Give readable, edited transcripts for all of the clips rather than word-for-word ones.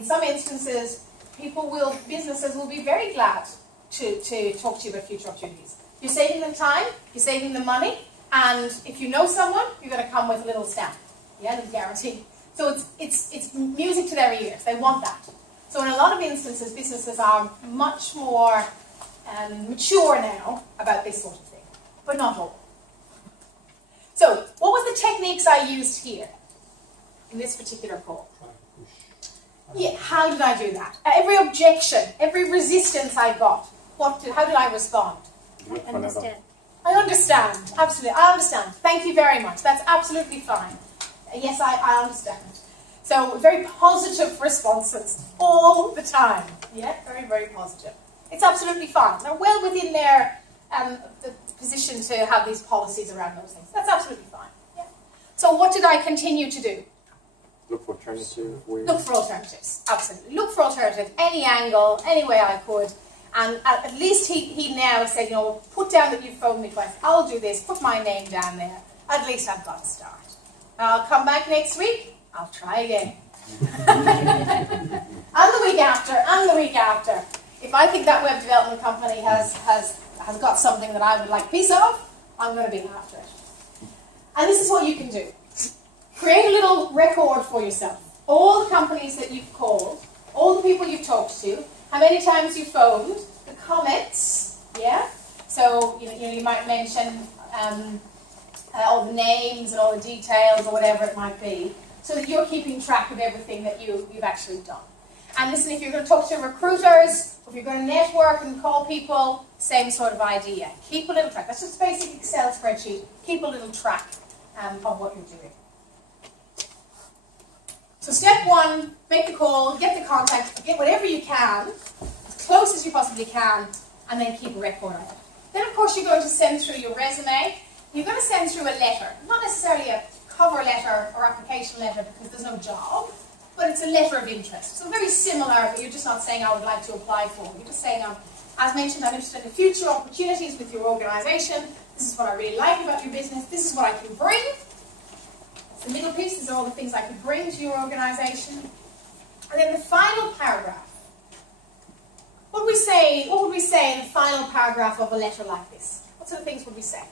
in some instances, businesses will be very glad to talk to you about future opportunities. You're saving them time, you're saving them money, and if you know someone, you're going to come with a little stamp, a little guarantee. So it's music to their ears. They want that. So in a lot of instances, businesses are much more mature now about this sort of thing, but not all. So what was the techniques I used here in this particular call? Yeah, how did I do that? Every objection, every resistance I got, how did I respond? I understand, absolutely, I understand. Thank you very much, that's absolutely fine. Yes, I understand. So very positive responses all the time. Yeah, very, very positive. It's absolutely fine. They're well within their the position to have these policies around those things. That's absolutely fine. Yeah. So what did I continue to do? Look for alternatives. Look for alternatives, absolutely. Look for alternatives, any angle, any way I could. And at least he now said, put down that you phoned me twice. I'll do this, put my name down there. At least I've got a start. I'll come back next week, I'll try again. And the week after, and the week after. If I think that web development company has got something that I would like a piece of, I'm going to be after it. And this is what you can do. Create a little record for yourself. All the companies that you've called, all the people you've talked to, how many times you phoned, the comments, yeah? So, you might mention all the names and all the details or whatever it might be, so that you're keeping track of everything that you've actually done. And listen, if you're going to talk to recruiters, if you're going to network and call people, same sort of idea. Keep a little track. That's just a basic Excel spreadsheet. Keep a little track of what you're doing. So step one, make the call, get the contact, get whatever you can, as close as you possibly can, and then keep a record of it. Then, of course, you're going to send through your resume. You're going to send through a letter, not necessarily a cover letter or application letter because there's no job, but it's a letter of interest. So very similar, but you're just not saying I would like to apply for. You're just saying, as mentioned, I'm interested in future opportunities with your organisation. This is what I really like about your business. This is what I can bring. The middle piece, these are all the things I could bring to your organisation. And then the final paragraph. What would we say in the final paragraph of a letter like this? What sort of things would we say?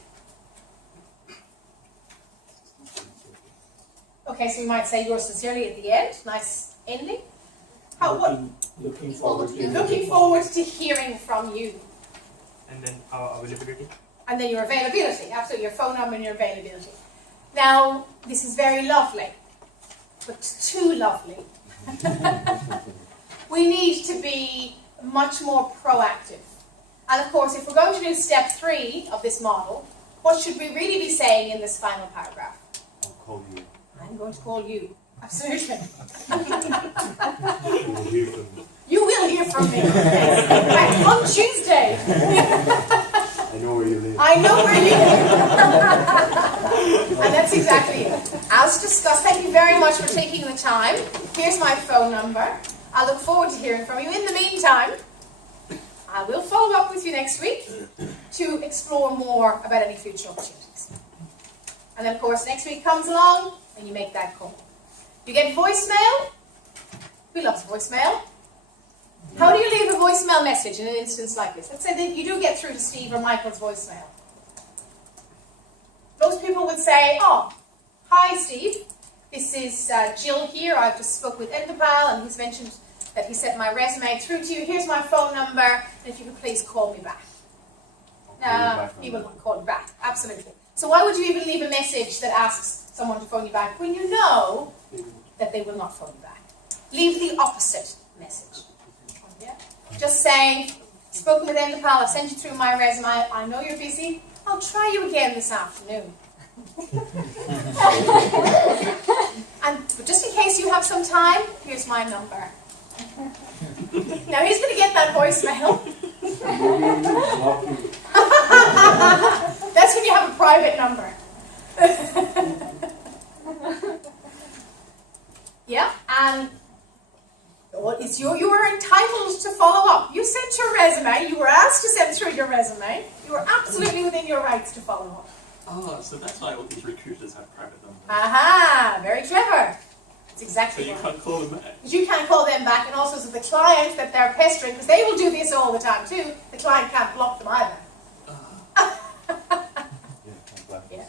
Okay, so we might say yours sincerely at the end. Nice ending. Looking forward to hearing from you. And then our availability. And then your availability, absolutely, your phone number and your availability. Now, this is very lovely, but too lovely. We need to be much more proactive. And of course, if we're going to do step 3 of this model, what should we really be saying in this final paragraph? I'll call you. I'm going to call you. Absolutely. You will hear from me. You will hear from me. Yes. On Tuesday. I know where you live. I know where you live. And that's exactly it. As discussed, thank you very much for taking the time. Here's my phone number. I look forward to hearing from you. In the meantime, I will follow up with you next week to explore more about any future opportunities. And then, of course, next week comes along and you make that call. You get voicemail. Who loves voicemail? How do you leave a voicemail message in an instance like this? Let's say that you do get through to Steve or Michael's voicemail. Most people would say, oh, hi Steve, this is Jill here. I've just spoke with Endopal and he's mentioned that he sent my resume through to you. Here's my phone number, and if you could please call me back. He will call you back, absolutely. So why would you even leave a message that asks someone to phone you back when you know that they will not phone you back? Leave the opposite message. Yeah? Just saying, spoken with Endopal, I've sent you through my resume, I know you're busy, I'll try you again this afternoon. But just in case you have some time, here's my number. Now he's going to get that voicemail. That's when you have a private number. Yeah, and you were entitled to follow up. You sent your resume, you were asked to send through your resume, you were absolutely within your rights to follow up. Oh, so that's why all these recruiters have private numbers. Aha, very clever. It's exactly So you why. can't call them back. Because you can't call them back, and also so the client that they're pestering, because they will do this all the time too, the client can't block them either. Yeah.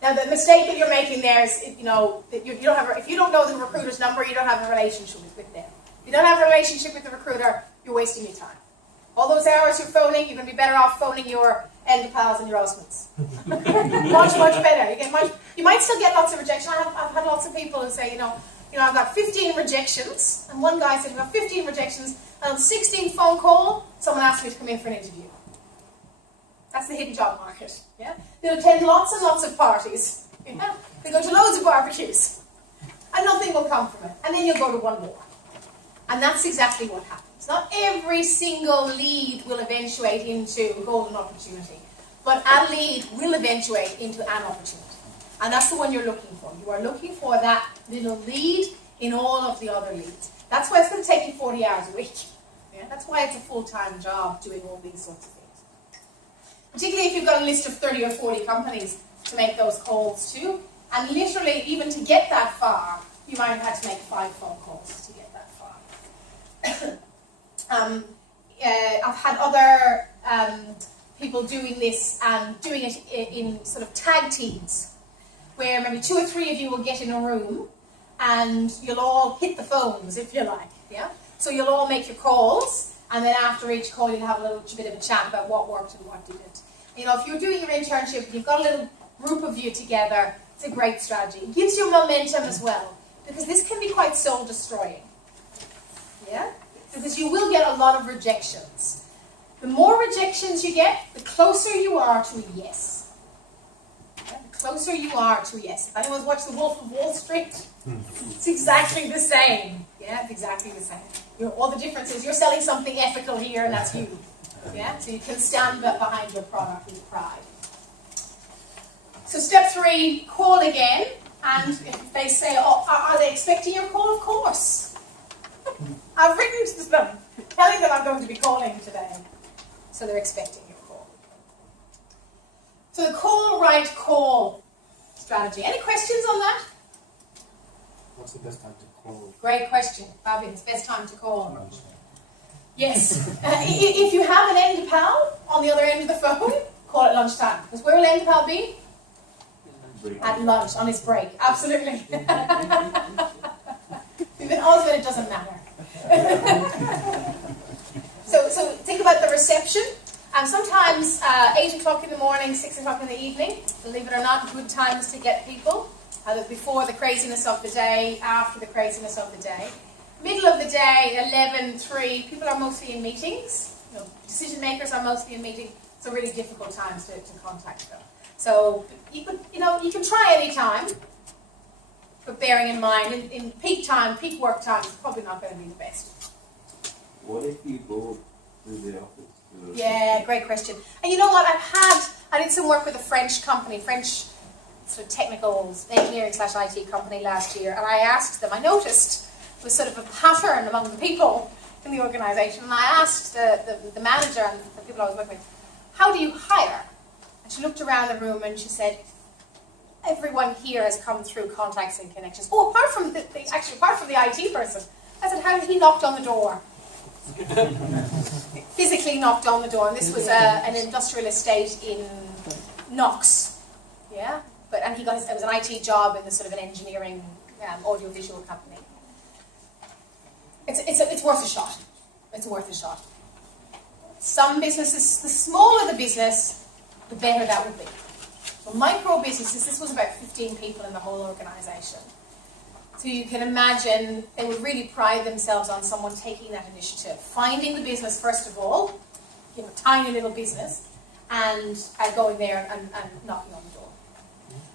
Now the mistake that you're making there is, that you don't have. If you don't know the recruiter's number, you don't have a relationship with them. If you don't have a relationship with the recruiter, you're wasting your time. All those hours you're phoning, you're going to be better off phoning your end pals and your husbands. much better. You might still get lots of rejection. I've had lots of people who say, I've got 15 rejections, and one guy said, I've got 15 rejections, and on 16th phone call, someone asked me to come in for an interview. That's the hidden job market. Yeah, they'll attend lots and lots of parties. Yeah? They go to loads of barbecues, and nothing will come from it. And then you'll go to one more, and that's exactly what happens. Not every single lead will eventuate into a golden opportunity, but a lead will eventuate into an opportunity. And that's the one you're looking for. You are looking for that little lead in all of the other leads. That's why it's going to take you 40 hours a week. Yeah? That's why it's a full-time job doing all these sorts of things. Particularly if you've got a list of 30 or 40 companies to make those calls to. And literally, even to get that far, you might have had to make 5 phone calls to get that far. I've had other people doing this and doing it in sort of tag teams, where maybe 2 or 3 of you will get in a room and you'll all hit the phones, if you like. Yeah. So you'll all make your calls, and then after each call you'll have a little bit of a chat about what worked and what didn't. If you're doing your internship, you've got a little group of you together. It's a great strategy. It gives you momentum as well, because this can be quite soul destroying. Yeah. Because you will get a lot of rejections. The more rejections you get, the closer you are to a yes. Yeah, the closer you are to a yes. If anyone's watched The Wolf of Wall Street, it's exactly the same. Yeah, it's exactly the same. All the difference is you're selling something ethical here, and that's you. Yeah, so you can stand behind your product with pride. So step 3, call again. And if they say, are they expecting your call? Of course. I've written to them, telling them I'm going to be calling today. So they're expecting your call. So the call, right, call strategy. Any questions on that? What's the best time to call? Great question. Fabulous. Best time to call. Yes. If you have an end pal on the other end of the phone, call at lunchtime. Because where will end pal be? At lunch, on his break. Absolutely. If an husband, it doesn't matter. So think about the reception. Sometimes 8 o'clock in the morning, 6 o'clock in the evening, believe it or not, good times to get people. Either before the craziness of the day, after the craziness of the day. Middle of the day, 11, 3, people are mostly in meetings. Decision makers are mostly in meetings. So really difficult times to contact them. So you can try any time. But bearing in mind, in peak time, peak work time, it's probably not going to be the best. What if you go to the office? Yeah, great question. And you know what? I did some work with a French company, French sort of technical engineering / IT company last year, and I asked them, I noticed there was sort of a pattern among the people in the organisation, and I asked the manager and the people I was working with, how do you hire? And she looked around the room and she said, everyone here has come through contacts and connections. Oh, apart from the IT person. I said, how did he knocked on the door? Physically knocked on the door, and this was an industrial estate in Knox. Yeah, and it was an IT job in the sort of an engineering audiovisual company. It's worth a shot. It's worth a shot. Some businesses, the smaller the business, the better that would be. For micro businesses, this was about 15 people in the whole organisation. So you can imagine they would really pride themselves on someone taking that initiative, finding the business first of all, tiny little business, and going there and knocking on the door.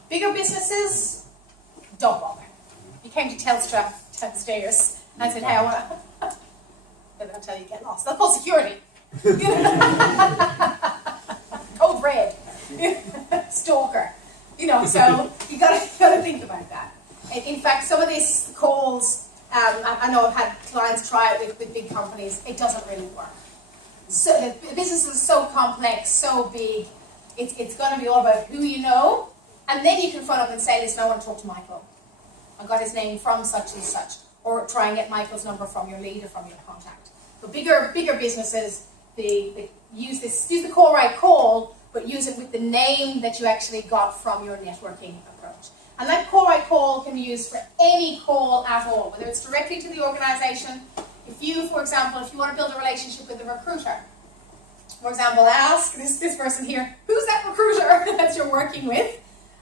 Bigger businesses, don't bother. You came to Telstra downstairs and said, hey, I want to... They'll tell you get lost. They'll call security. Code red. Stalker. So you got to think about that. In fact, some of these calls, I know I've had clients try it with big companies. It doesn't really work. So the business is so complex, so big. It's going to be all about who you know, and then you can phone up and say, listen, I want to talk to Michael. I got his name from such and such. Or try and get Michael's number from your lead or from your contact. But bigger businesses, they use the call right call, but use it with the name that you actually got from your networking approach. And that call right call can be used for any call at all, whether it's directly to the organization. If you, for example, if you want to build a relationship with a recruiter, for example, ask this person here, who's that recruiter that you're working with?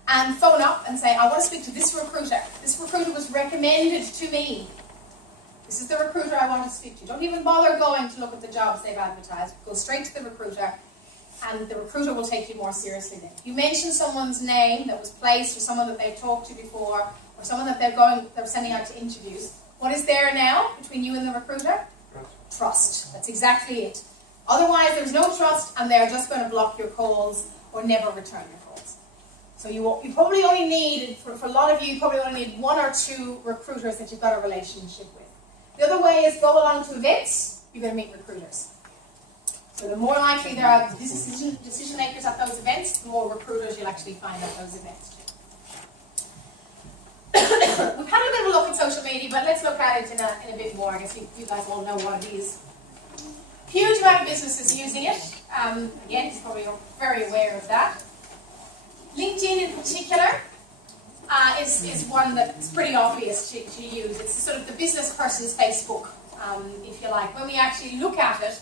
And phone up and say, I want to speak to this recruiter. This recruiter was recommended to me. This is the recruiter I want to speak to. Don't even bother going to look at the jobs they've advertised. Go straight to the recruiter, and the recruiter will take you more seriously then. You mention someone's name that was placed, or someone that they've talked to before, or someone that they're sending out to interviews. What is there now between you and the recruiter? Trust. That's exactly it. Otherwise, there's no trust, and they're just going to block your calls or never return your calls. So you probably only need, for a lot of you probably only need 1 or 2 recruiters that you've got a relationship with. The other way is go along to events, you're going to meet recruiters. So the more likely there are decision makers at those events, the more recruiters you'll actually find at those events too. We've had a bit of a look at social media, but let's look at it in a bit more. I guess you guys all know what it is. Huge amount of businesses using it. Again, you're probably very aware of that. LinkedIn in particular is one that's pretty obvious to use. It's sort of the business person's Facebook, if you like. When we actually look at it,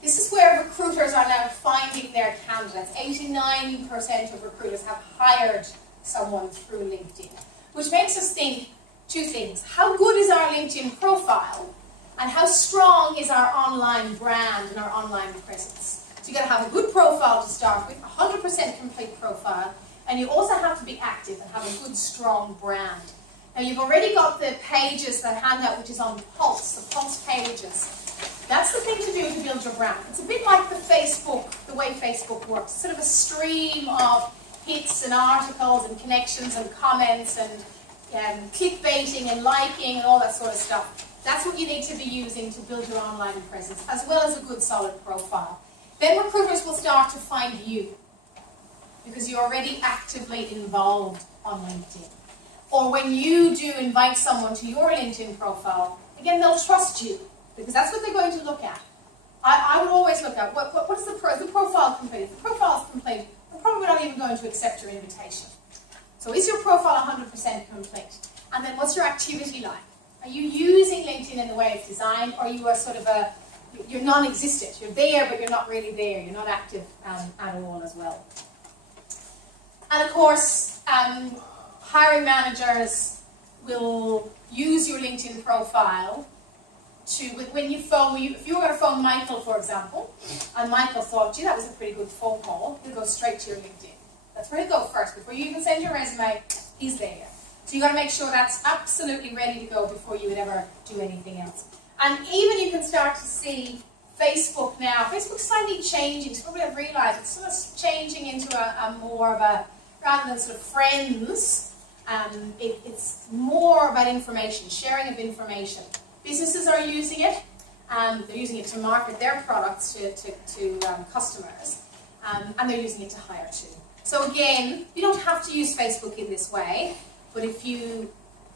this is where recruiters are now finding their candidates. 89% of recruiters have hired someone through LinkedIn, which makes us think 2 things. How good is our LinkedIn profile? And how strong is our online brand and our online presence? So you've got to have a good profile to start with, 100% complete profile, and you also have to be active and have a good, strong brand. Now you've already got the pages, the handout which is on Pulse, the Pulse pages. That's the thing to do to build your brand. It's a bit like the way Facebook works. It's sort of a stream of hits and articles and connections and comments and clickbaiting and liking and all that sort of stuff. That's what you need to be using to build your online presence, as well as a good solid profile. Then recruiters will start to find you because you're already actively involved on LinkedIn. Or when you do invite someone to your LinkedIn profile, again, they'll trust you because that's what they're going to look at. I would always look at what is the profile complete. If the profile is complete, they're probably not even going to accept your invitation. So is your profile 100% complete? And then what's your activity like? Are you using LinkedIn in the way it's designed, or you are sort of you're non-existent? You're there, but you're not really there. You're not active at all as well. And of course, hiring managers will use your LinkedIn profile to, when you phone, if you were going to phone Michael, for example, and Michael thought, gee, that was a pretty good phone call, he'll go straight to your LinkedIn. That's where he'll go first. Before you even send your resume, he's there. So you've got to make sure that's absolutely ready to go before you would ever do anything else. And even you can start to see Facebook now. Facebook's slightly changing. So probably I've realised it's sort of changing into a more of a, rather than sort of friends, it's more about information, sharing of information. Businesses are using it. They're using it to market their products to customers. And they're using it to hire too. So again, you don't have to use Facebook in this way. But if you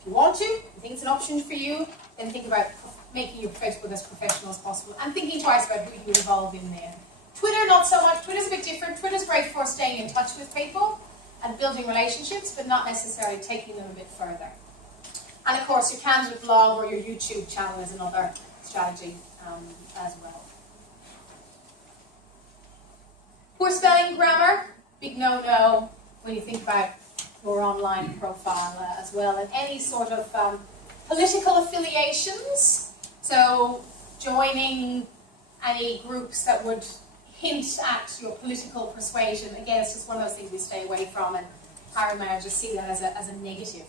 want to, you think it's an option for you, then think about making your Facebook as professional as possible and thinking twice about who you involve in there. Twitter, not so much. Twitter's a bit different. Twitter's great for staying in touch with people and building relationships, but not necessarily taking them a bit further. And of course, your candidate blog or your YouTube channel is another strategy as well. Poor spelling, grammar, big no-no when you think about your online profile as well, and any sort of political affiliations. So joining any groups that would hint at your political persuasion, again, it's just one of those things we stay away from, and hiring managers see that as a negative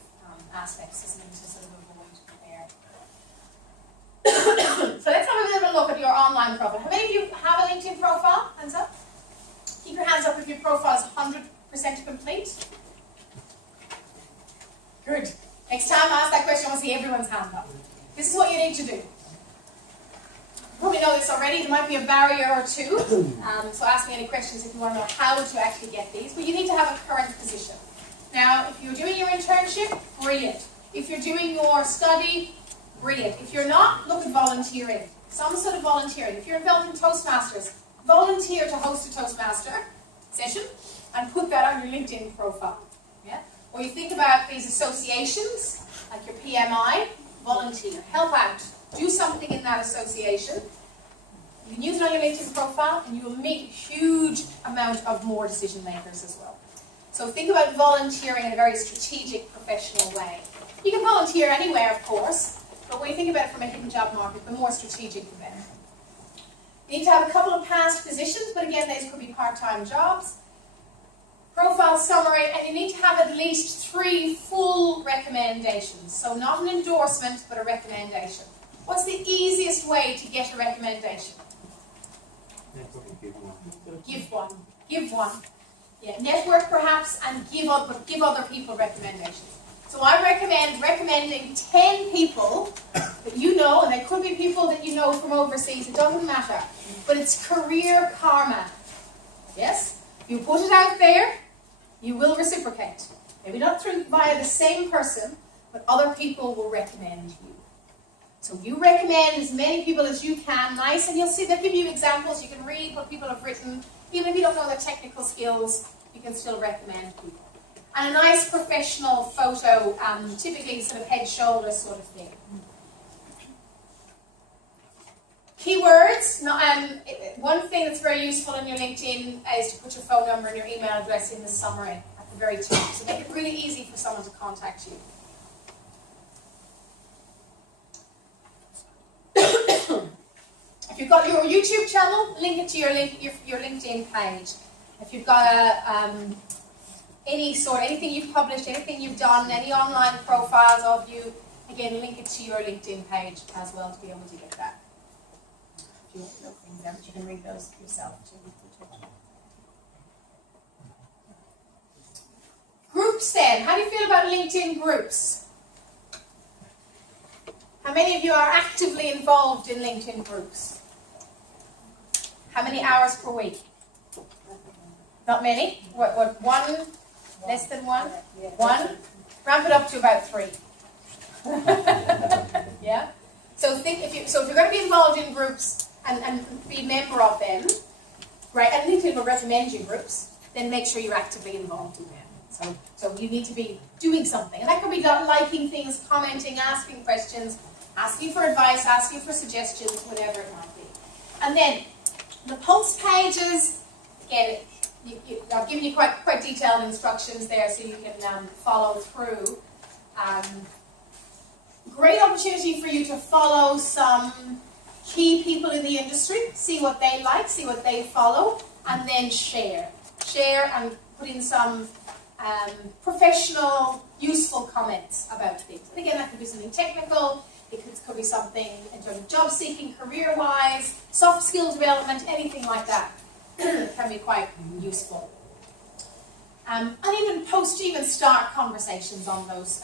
aspect, so something to sort of avoid there. So let's have a bit of a look at your online profile. How many of you have a LinkedIn profile? Hands up. Keep your hands up if your profile is 100% complete. Good. Next time I ask that question, I want to see everyone's hand up. This is what you need to do. You probably know this already. There might be a barrier or two. So ask me any questions if you want to know how to actually get these. But you need to have a current position. Now, if you're doing your internship, brilliant. If you're doing your study, brilliant. If you're not, look at volunteering. Some sort of volunteering. If you're involved in Toastmasters, volunteer to host a Toastmaster session and put that on your LinkedIn profile. Yeah? Or you think about these associations, like your PMI, volunteer, help out, do something in that association. You can use it on your LinkedIn profile and you will meet a huge amount of more decision makers as well. So think about volunteering in a very strategic, professional way. You can volunteer anywhere, of course, but when you think about it from a hidden job market, the more strategic the better. You need to have a couple of past positions, but again, these could be part-time jobs. Profile summary, and you need to have at least 3 full recommendations. So not an endorsement, but a recommendation. What's the easiest way to get a recommendation? Give one. Give one. Yeah, network perhaps, and give other people recommendations. So I recommending 10 people that you know, and they could be people that you know from overseas, it doesn't matter. But it's career karma. Yes? You put it out there, you will reciprocate. Maybe not via the same person, but other people will recommend you. So you recommend as many people as you can, nice, and you'll see they'll give you examples. You can read what people have written. Even if you don't know their technical skills, you can still recommend people. And a nice professional photo, typically sort of head, shoulders sort of thing. Keywords. One thing that's very useful in your LinkedIn is to put your phone number and your email address in the summary at the very top. So make it really easy for someone to contact you. If you've got your YouTube channel, link it to your LinkedIn page. If you've got anything you've published, anything you've done, any online profiles of you, again, link it to your LinkedIn page as well to be able to get that. If you want to know things out, you can read those yourself too. Groups then. How do you feel about LinkedIn groups? How many of you are actively involved in LinkedIn groups? How many hours per week? Not many? What, 1? Less than 1? 1? Ramp it up to about 3. Yeah? So if you're going to be involved in groups and be a member of them, right, and LinkedIn will recommend you groups, then make sure you're actively involved in them. So you need to be doing something. And that could be liking things, commenting, asking questions, asking for advice, asking for suggestions, whatever it might be. And then the post pages, again, I've given you quite detailed instructions there so you can follow through. Great opportunity for you to follow some key people in the industry, see what they like, see what they follow, and then share. Share and put in some professional, useful comments about things. And again, that could be something technical, it could be something in terms of job seeking, career-wise, soft skills development, anything like that can be quite useful. And even start conversations on those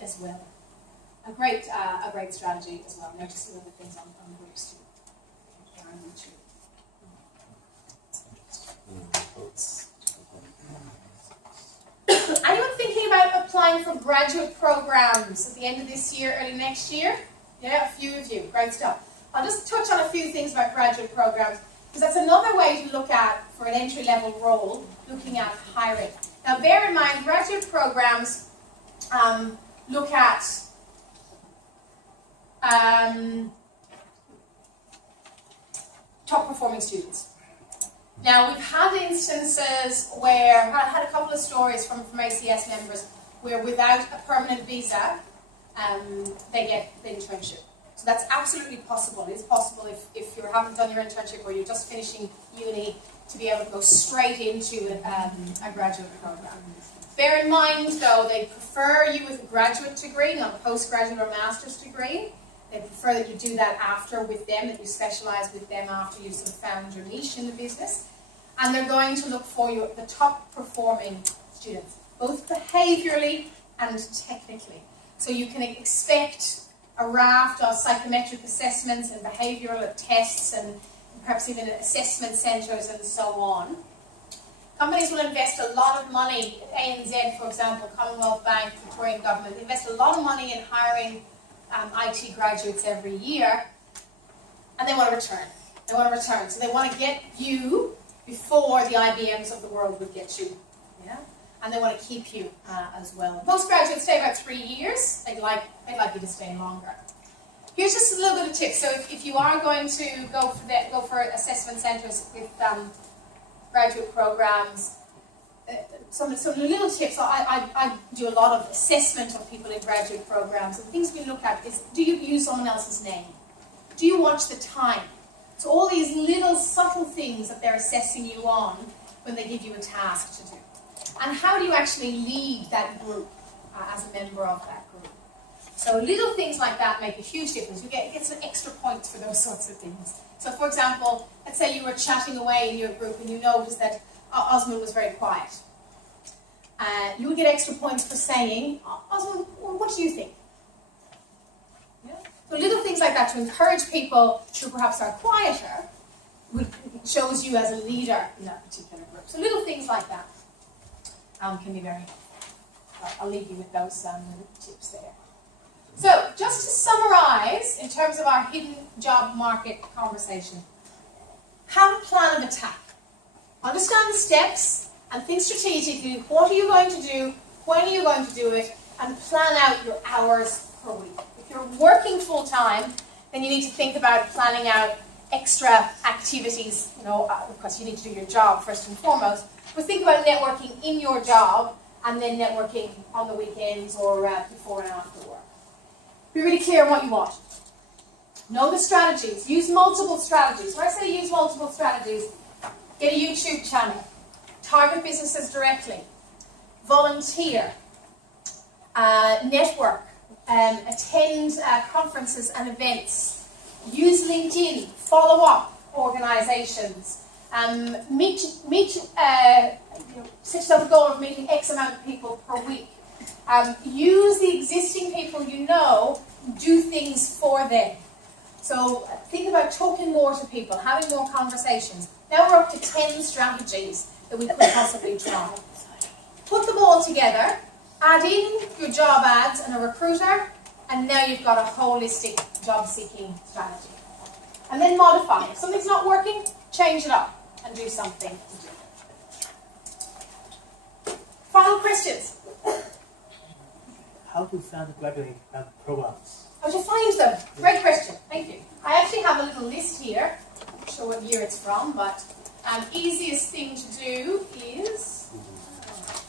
as well. A great strategy as well. Notice some other things on groups too. Anyone thinking about applying for graduate programs at the end of this year, early next year? Yeah, a few of you. Great stuff. I'll just touch on a few things about graduate programs, because that's another way to look at, for an entry-level role, looking at hiring. Now bear in mind, graduate programs look at top performing students. Now we've had instances where, I had a couple of stories from ACS members where without a permanent visa, they get the internship. So that's absolutely possible. It's possible if you haven't done your internship or you're just finishing uni to be able to go straight into a graduate program. Bear in mind though, they prefer you with a graduate degree, not a postgraduate or master's degree. They prefer that you do that after with them, that you specialise with them after you've sort of found your niche in the business. And they're going to look for you the top performing students, both behaviourally and technically. So you can expect a raft of psychometric assessments and behavioural tests and perhaps even assessment centres and so on. A Companies will invest a lot of money, ANZ for example, Commonwealth Bank, Victorian Government, invest a lot of money in hiring IT graduates every year, and they want to return. They want to return. So they want to get you before the IBMs of the world would get you. Yeah? And they want to keep you as well. Postgraduates stay about 3 years. They'd like you to stay longer. Here's just a little bit of tips. So if you are going to go for assessment centres with graduate programs, some little tips. I do a lot of assessment of people in graduate programs. And the things we look at is, do you use someone else's name? Do you watch the time? So all these little subtle things that they're assessing you on when they give you a task to do. And how do you actually lead that group as a member of that group? So little things like that make a huge difference. You get some extra points for those sorts of things. So for example, let's say you were chatting away in your group and you noticed that Osman was very quiet. You would get extra points for saying, Osman, what do you think? Yeah? So little things like that to encourage people who perhaps are quieter shows you as a leader in that particular group. So little things like that can be very helpful. I'll leave you with those tips there. So, just to summarize, in terms of our hidden job market conversation, have a plan of attack. Understand the steps and think strategically, what are you going to do, when are you going to do it, and plan out your hours per week. If you're working full-time, then you need to think about planning out extra activities. Of course, you need to do your job first and foremost, but think about networking in your job and then networking on the weekends or before and after work. Be really clear on what you want. Know the strategies. Use multiple strategies. When I say use multiple strategies, get a YouTube channel. Target businesses directly. Volunteer. Network. Attend conferences and events. Use LinkedIn. Follow up organizations. Set yourself a goal of meeting X amount of people per week. Use the existing people you know, do things for them. So think about talking more to people, having more conversations. Now we're up to 10 strategies that we could possibly try. Put them all together, add in your job ads and a recruiter, and now you've got a holistic job-seeking strategy. And then modify. If something's not working, change it up and do something different. Final questions? How to find graduate programs? How to find them? Great question. Thank you. I actually have a little list here. I'm not sure what year it's from, but easiest thing to do is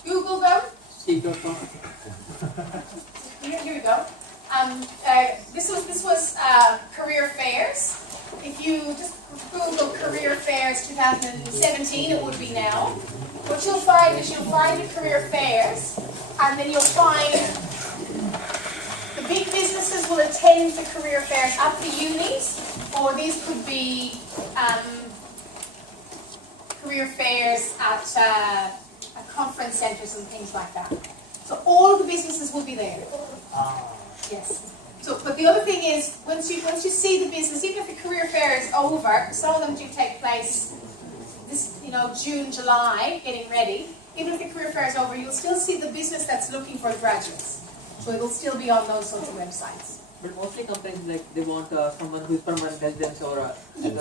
Google them. Seek.com. Here we go. This was career fairs. If you just Google career fairs 2017, it would be now. What you'll find is you'll find the career fairs, and then you'll find the big businesses will attend the career fairs at the unis, or these could be career fairs at conference centres and things like that. So all of the businesses will be there. Yes. So, but the other thing is, once you see the business, even if the career fair is over, some of them do take place this, June, July, getting ready. Even if the career fair is over, you'll still see the business that's looking for graduates. So it will still be on those sorts of websites. But mostly companies they want someone who is permanent residence or.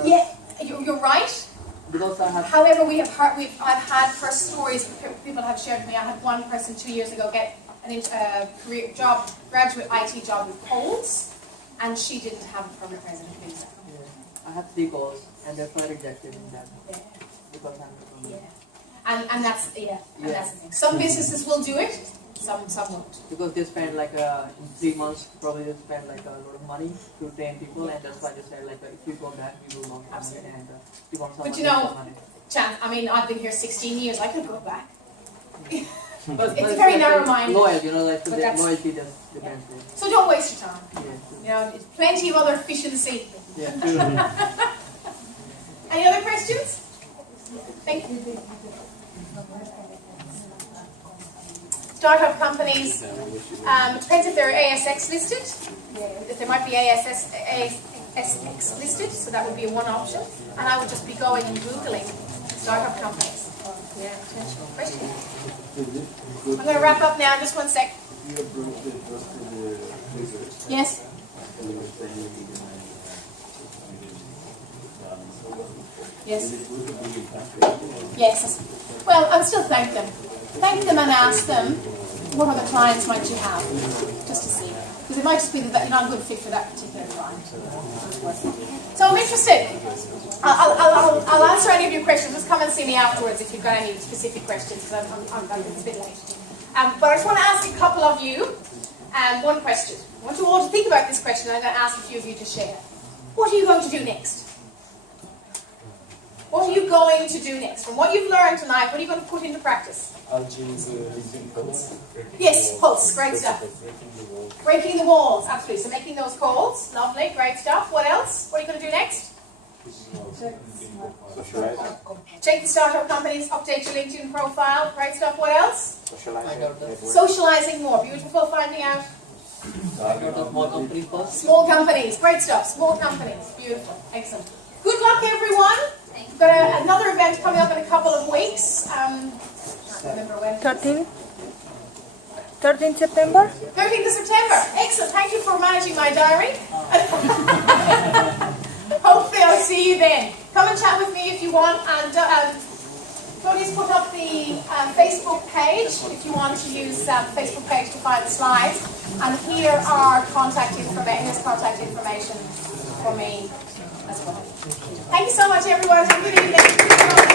Yeah, you're right. Because I have. However, I've had first stories people have shared with me. I had one person 2 years ago get a career job, graduate IT job with Coles, and she didn't have a permanent resident visa. Yeah. I have 3 calls and they're quite rejected in that. Yeah. Because I'm Yeah. And that's the thing. Some businesses will do it, some won't. Because they spend like in 3 months probably they spend like a lot of money to train people, and that's why they said like if you go back you will not have money, and you want someone But money. Chan, I've been here 16 years. I could go back. But It's very like narrow-minded. Loyal, like so But the that's- loyalty does depends. So don't waste your time. Yeah. There's plenty of other fish in the sea. Yeah. Any other questions? Thank you. Startup companies, depends if they're ASX listed. If they might be ASX listed, so that would be one option. And I would just be going and Googling startup companies. Yeah, intentional. Question. So this goes I'm going to wrap up now. Just one sec. If you approach it just to the visitors, Yes. and you say you need to Yes. is it good to be impacted? Yes. Well, I'll still thank them. Thank them and ask them, what other clients might you have? Just to see. Because it might just be that you're not a good fit for that particular client. So I'm interested. I'll answer any of your questions. Just come and see me afterwards if you've got any specific questions, because it's a bit late. But I just want to ask a couple of you one question. I want you all to think about this question, and I'm going to ask a few of you to share. What are you going to do next? What are you going to do next? From what you've learned tonight, what are you going to put into practice? I'll choose Pulse. Yes, Pulse, great stuff. Breaking the walls, absolutely. So making those calls, lovely, great stuff. What else? What are you going to do next? Socialize. Check the startup companies, update your LinkedIn profile, great stuff. What else? I got the Socializing more, beautiful, finding out. small company first. Small companies, great stuff. Small companies, beautiful, excellent. Good luck, everyone. We've got another event coming up in a couple of weeks. I can't remember when. 13th September? 13th of September. Excellent. Thank you for managing my diary. Hopefully I'll see you then. Come and chat with me if you want. And Tony's put up the Facebook page if you want to use Facebook page to find the slides. And here are contact information for me as well. Thank you so much, everyone. Have a good evening.